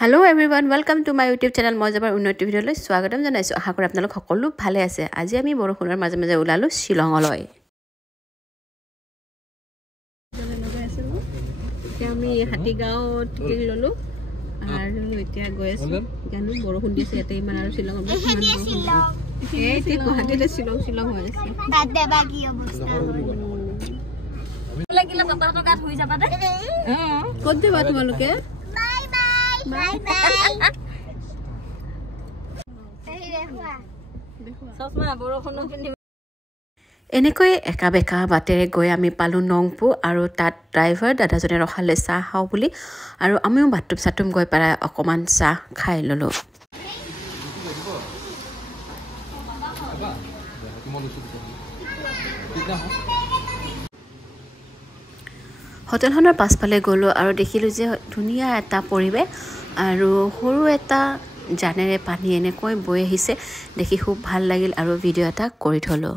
Hello everyone, welcome to my YouTube channel. মই যাবাৰ উন্নতি ভিডিঅ'লৈ স্বাগতম জনাইছো। আশা কৰো আপোনালোক সকলো ভালে আছে। আজি আমি বৰষুণৰ মাজে মাজে ওলালো শিলঙলৈ। আমি হাতীগাঁও টিকেট ললো আৰু এতিয়া গৈ আছো। জানো বৰষুণ দিছে ইয়াতে ইমান আৰু শিলঙৰ এই গুৱাহাটীতে শিলং হৈ আছে। তাতে বাকি অৱস্থা লাগিলে পাপাহঁতৰ গাত হৈ যাবা দে। ক'ত যাবা তোমালোকে? Bye bye. এনেকৈ একা বেকা বাটেৰে গৈ আমি পালো নংপু আৰু তাত ড্ৰাইভাৰ দাদাজনে ৰখালে চাহ খাওঁ বুলি আৰু আমিও বাটুম চাটুম গৈ পেলাই অকমান চাহ খাই ললো। হোটেলখনৰ পাছফালে গলো আৰু দেখিলো যে ধুনীয়া এটা পৰিৱেশ আৰু সৰু এটা জানেৰে পানী এনেকৈ বৈ আহিছে দেখি খুব ভাল লাগিল আৰু ভিডিঅ' এটা কৰি থলো।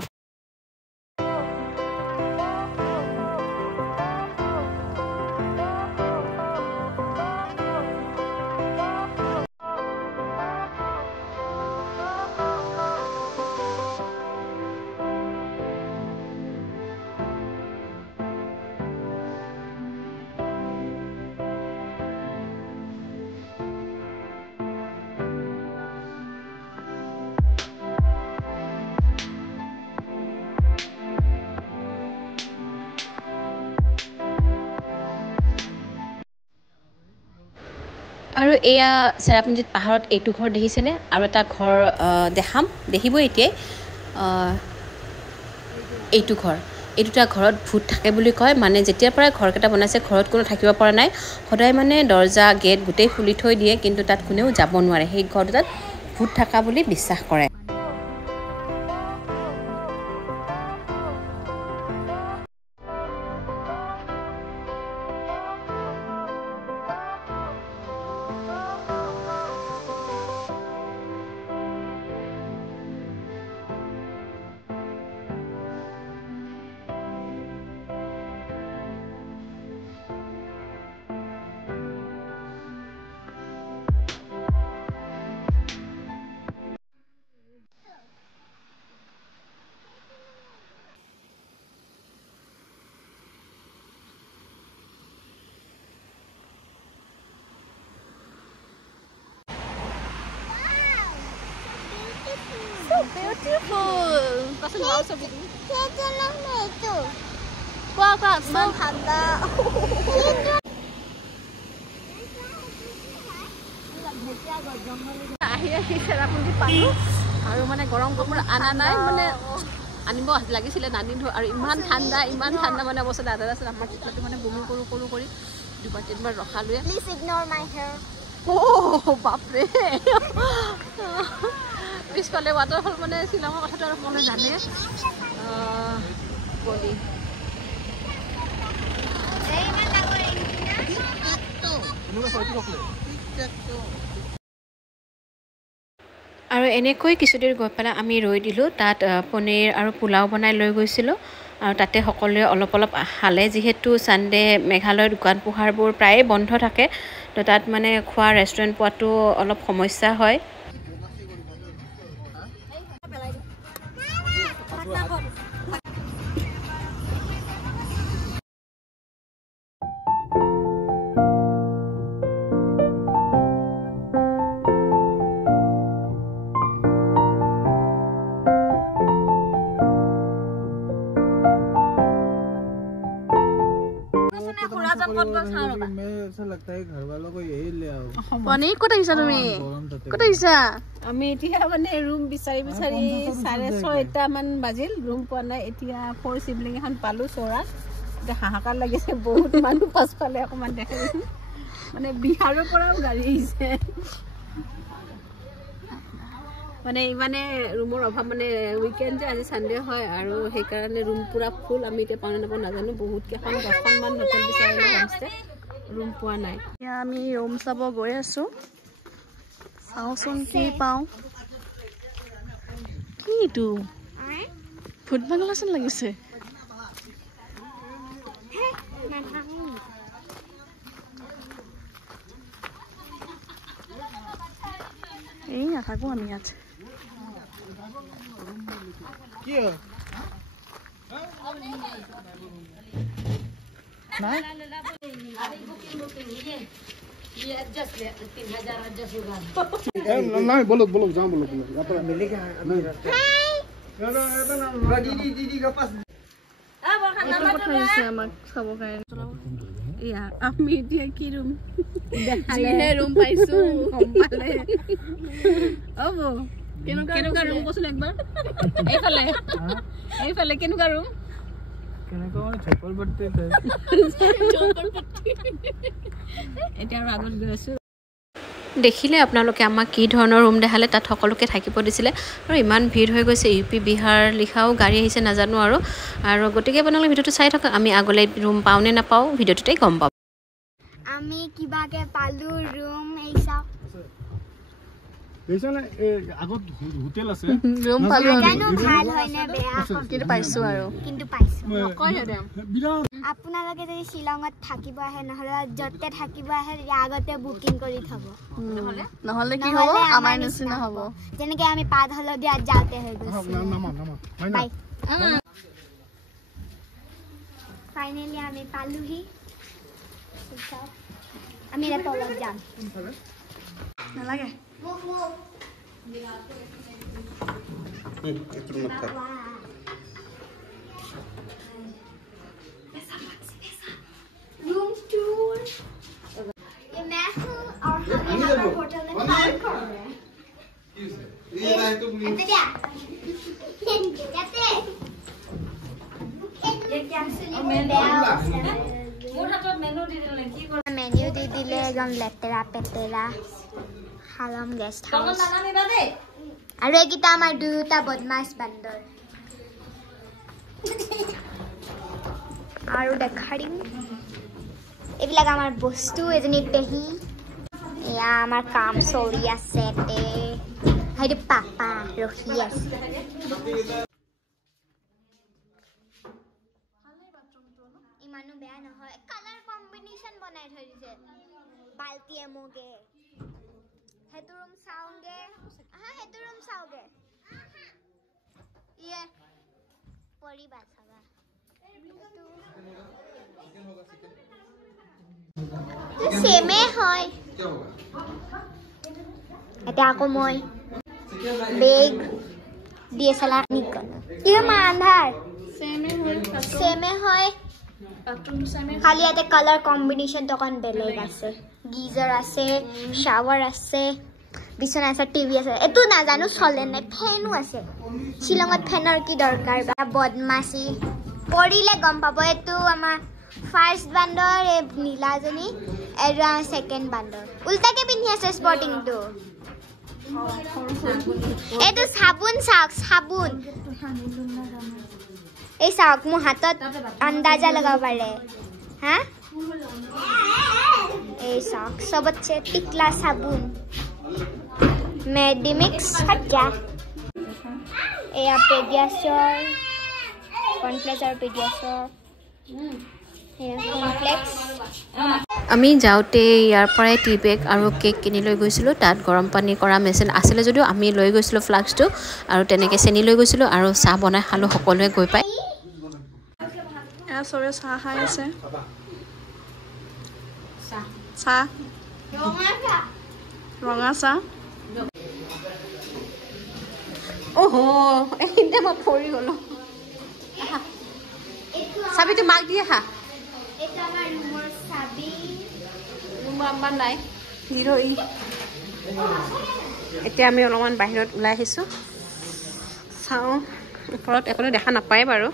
আৰু এয়া চেৰাপুঞ্জীত পাহাৰত এইটো ঘৰ দেখিছেনে আৰু এটা ঘৰ দেখিব এতিয়া এইটো ঘৰ এই দুটা ঘৰত ভূত থাকে বুলি কয় মানে যেতিয়াৰ পৰা ঘৰকেইটা বনাইছে ঘৰত কোনো থাকিব পৰা নাই সদায় মানে দৰ্জা গেট গোটেই খুলি থৈ দিয়ে কিন্তু তাত কোনেও যাব নোৱাৰে সেই ঘৰটোত ভূত থকা বুলি বিশ্বাস কৰে। Beautiful. Kasi wow sa video. Kaya lang na ito. Kwa, man handa. আহি চেৰাপুঞ্জী পালো আৰু মানে গৰম কাপোৰ আনা নাই মানে আনিব লাগিছিলে নানিলো আৰু ইমান ঠাণ্ডা মানে অৱস্থা দাদা আছে আমাৰ টিকলাটো মানে বমি কৰো কৰি দুবাৰ তিনিবাৰ ৰখালোৱে। Please ignore my hair. বাপৰে পিছফালে ৱাটাৰফল মানে শ্বিলঙৰ কথাটো আৰু মনে জানে বলি আৰু এনেকৈ কিছুদিন গৈ পেলাই আমি ৰৈ দিলোঁ তাত পনীৰ আৰু পোলাও বনাই লৈ গৈছিলোঁ আৰু তাতে সকলোৱে অলপ খালে যিহেতু ছানডে মেঘালয়ৰ দোকান পোহাৰবোৰ প্ৰায়ে বন্ধ থাকে তো তাত মানে খোৱা ৰেষ্টুৰেণ্ট পোৱাটো অলপ সমস্যা হয়। পনীৰ ক'ত আহিছা তুমি? ক'ত আহিছা? আমি এতিয়া মানে ৰুম বিচাৰি 6:30 মান বাজিল ৰুম পোৱা নাই এতিয়া 4 চিবলিং এখন পালো চৰাত এতিয়া হাহাকাৰ লাগিছে বহুত মানুহ পাছফালে অকমান দেখাইছো মানে বিহাৰৰ পৰাও গাড়ী আহিছে মানে ইমানে ৰুমৰ অভাৱ মানে উইকেণ্ড যে আজি ছানডে হয় আৰু সেইকাৰণে ৰুম পুৰা ফুল আমি এতিয়া পাওঁ নাপাওঁ নাজানো বহুত কেইখন 10খন মান হোটেল বিচাৰিলো হোমষ্টে ৰুম পোৱা নাই। এতিয়া আমি ৰুম চাব গৈ আছো চাওচোন কি পাওঁ। কি এইটো ভূত বাংলা যেন লাগিছে। এই নাথাকো আমি ইয়াত কি নাই নাই বলো বলো যাও বলো বলো মিলেगा दीदी का पास আমাক চাব কাৰণে ইয়া আমি এতিয়া কি ৰুম যিহে ৰুম পাইছো গম পালে হ'ব কেনেকুৱা ৰুম কচোন একবাৰ এইফালে কেনেকুৱা ৰুম এতিয়া আৰু আগত গৈ আছো দেখিলে আপোনালোকে আমাক কি ধৰণৰ ৰুম দেখালে তাত সকলোকে থাকিব দিছিলে আৰু ইমান ভিৰ হৈ গৈছে UP বিহাৰ লিখাও গাড়ী আহিছে নাজানো আৰু গতিকে আপোনালোকে ভিডিঅ'টো চাই থাকক আমি আগলৈ ৰুম পাওঁ নে নাপাওঁ ভিডিঅ'টোতে গম পাব আমি কিবাকে পালো ৰুম এইসব এইছানে আগত হোটেল আছে ৰুম পালো জানো ভাল হয় নে বেয়া কিন্তু পাইছো আৰু কিন্তু পাইছো কয় হেডাম আপোনালোকে যদি শিলঙত থাকিব আহে নহলে যতে থাকিব আহে আগতে বুকিং কৰি থব নহলে কি হ'ব আমাৰ নিচিনা হ'ব যেনেকে আমি পাদ হলদিয়া যাওঁতে হৈ গৈছে বাই ফাইনেলি আমি পালোহি আমি এটা তলত যাম নালাগে रूम टूर ये मैं हूँ और हम यहाँ पर होटल में काम कर रहे हैं ये क्या मेन्यू दे दिले एकदम लेतेरा पेतेरा हालम गेस्ट हाउस আৰু এইকেইটা আমাৰ দুটা বদমাছ বান্দৰ আৰু দেখাৰিম এইবিলাক আমাৰ বস্তু এজনী পেহী এয়া আমাৰ কাম চলি আছে তে সেইটো পাপা ৰখি আছে ইমানো বেয়া নহয় কালাৰ কম্বিনেশ্যন বনাই থৈ দিছে বাল্টি এমোগে সেইটো ৰুম চাওঁগে সেইটো ৰুম চাওঁগে ইয়ে পৰিবা চাবা सेमे হয় এটা আকৌ মই বেগ DSLR নিকন ইয়ে মান্ধাৰ सेमे হয় খালি এটা কালাৰ কম্বিনেশ্যন তো কোন বেলেগ আছে গিজার আছে শাওয়ার আছে বিছনা আছে টিভি আছে এটো না জানো চলে নাই ফেনও আছে শিলঙত ফেনৰ কি দৰকাৰ বা বদমাসি পৰিলে গম পাব এটো আমাৰ ফাৰ্স্ট বান্দৰ এ নীলাজনী এৰা সেকেন্ড বান্দৰ উল্টাকে পিন্ধি আছে স্পৰ্টিং তো এটো সাবুন সাবুন এই চাওক মোৰ হাতত আন্দাজা লগাব পাৰে হা এই চাওক সবতছে টিকলা সাবুন মেডিমিক্স হট্টা এয়া পেডিয়াশ্যোৰ কৰ্নফ্লেক্স আৰু পেডিয়াশ্যোৰ আমি যাওঁতে ইয়াৰ পৰাই টি বেগ আৰু কেক কিনি লৈ গৈছিলোঁ তাত গৰম পানী কৰা মেচিন আছিলে যদিও আমি লৈ গৈছিলোঁ ফ্লাস্কটো আৰু তেনেকৈ চেনি লৈ গৈছিলোঁ আৰু চাহ বনাই খালোঁ সকলোৱে গৈ পাই চবে চাহ খাই আছে চাহ ৰঙা চাহ অহ এইতে মই পৰি গ'লো চাবিটো মাক দিয়ে হা এটা আমাৰ ৰুমৰ চাবি ৰুম আমাৰ নাই হিৰই এতিয়া আমি অলপমান বাহিৰত ওলাই আহিছোঁ চাওঁ ওপৰত একো দেখা নাপায় বাৰু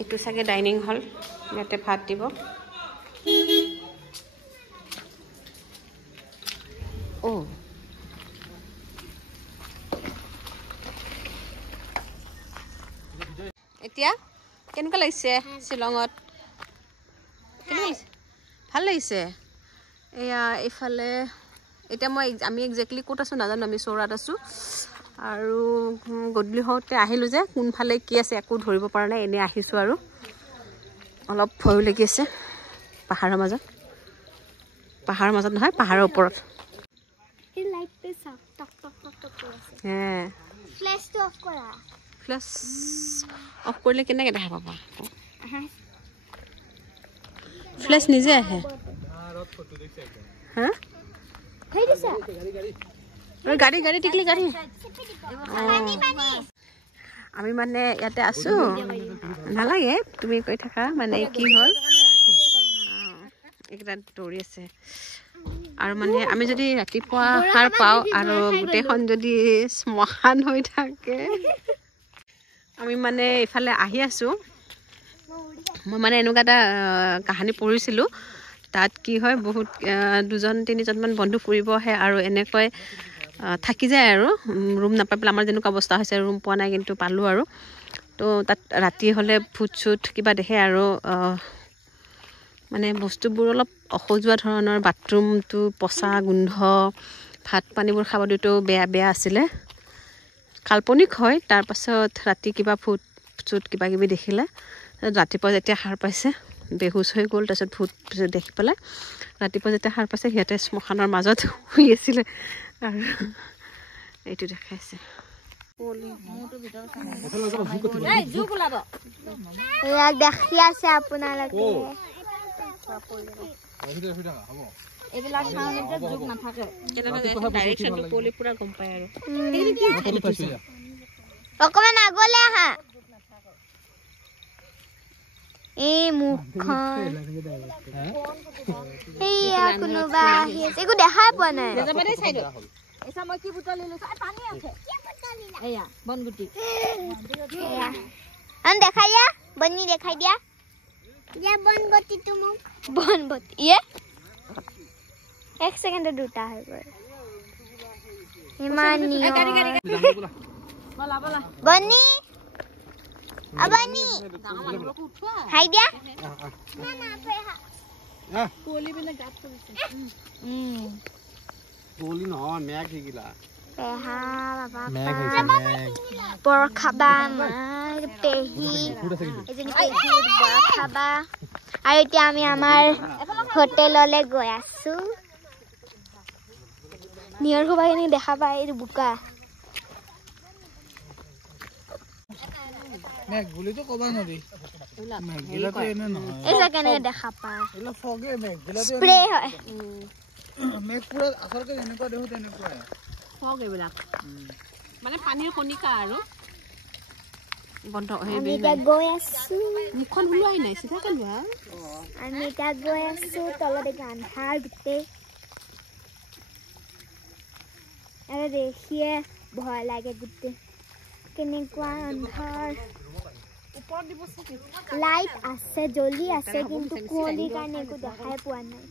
এইটো চাগে ডাইনিং হল ইয়াতে ভাত দিব ও এতিয়া কেনেকুৱা লাগিছে শিলঙত ভাল লাগিছে এয়া এইফালে এতিয়া আমি একজেক্টলি ক'ত আছোঁ নাজানো আমি চৌৰাত আছোঁ আৰু গধূলি হওঁতে আহিলোঁ যে কোনফালে কি আছে একো ধৰিব পৰা নাই, এনেই আহিছোঁ আৰু অলপ ভয়ো লাগি আছে। পাহাৰৰ মাজত নহয়, পাহাৰৰ ওপৰত। ফ্লেছ অফ কৰিলে কেনেকৈ দেখা পাবা? ফ্লেছ নিজে আহে। হা গাড়ী টিকলি গাড়ী। আমি মানে ইয়াতে আছোঁ, নালাগে তুমি কৈ থাকা। মানে কি হ'ল, এইকেইটা দৌৰি আছে আৰু মানে আমি যদি ৰাতিপুৱা সাৰ পাওঁ আৰু গোটেইখন যদি শ্মশান হৈ থাকে, আমি মানে ইফালে আহি আছোঁ। মই মানে এনেকুৱা এটা কাহিনী পঢ়িছিলোঁ, তাত কি হয় বহুত 2-3জনমান বন্ধু ফুৰিব আহে আৰু এনেকৈ থাকি যায় আৰু ৰুম নাপাই পেলাই। আমাৰ যেনেকুৱা অৱস্থা হৈছে, ৰুম পোৱা নাই কিন্তু পালোঁ আৰু। তো তাত ৰাতি হ'লে ভূত চুত কিবা দেখে আৰু মানে বস্তুবোৰ অলপ অসজোৱা ধৰণৰ, বাথৰুমটো পচা গোন্ধ, ভাত পানীবোৰ খাব দিওঁতেও বেয়া আছিলে। কাল্পনিক হয়। তাৰপাছত ৰাতি কিবা ভূত চুত কিবা কিবি দেখিলে, ৰাতিপুৱা যেতিয়া সাৰ পাইছে বেহুচ হৈ গ'ল। তাৰপিছত ভূত দেখি পেলাই ৰাতিপুৱা যেতিয়া সাৰ পাইছে, সিহঁতে শ্মশানৰ মাজত শুই আছিলে আৰু এইটো দেখাইছে। দেখি আছে আপোনালোকে। অকমান আগলে আহা। এই মুখখন সেয়া কোনোবা আহি আছে, একো দেখাই পোৱা নাই। দেখাই দিয়া বনি, দেখাই দিয়া বনবতীটো মোক। বনবতী ইয়ে 1 ছেকেণ্ডত 2টা হৈ গ'ল। ইমান বনি হাই দিয়া। বৰ খাবা পেহী, এজনী পেহী বৰ খাবা। আৰু এতিয়া আমি আমাৰ হোটেললৈ গৈ আছো। নিয়ৰ সবাইখিনি দেখা পায়, এইটো বোকা। কেনেকে দেখা পা স্প্ৰে হয়। মানে পানীৰ কণিকা আৰু বন্ধ গৈ আছো। মুখখন ওলোৱাই নাই, চিধাকে লোৱা। আমি এতিয়া গৈ আছো, তলতে আন্ধাৰ গোটেই। আৰু দেখিয়ে ভয় লাগে গোটেই, কেনেকুৱা আন্ধাৰ। লাইট আছে, জ্বলি আছে, কিন্তু কুঁৱলীৰ কাৰণে একো দেখাই পোৱা নাই।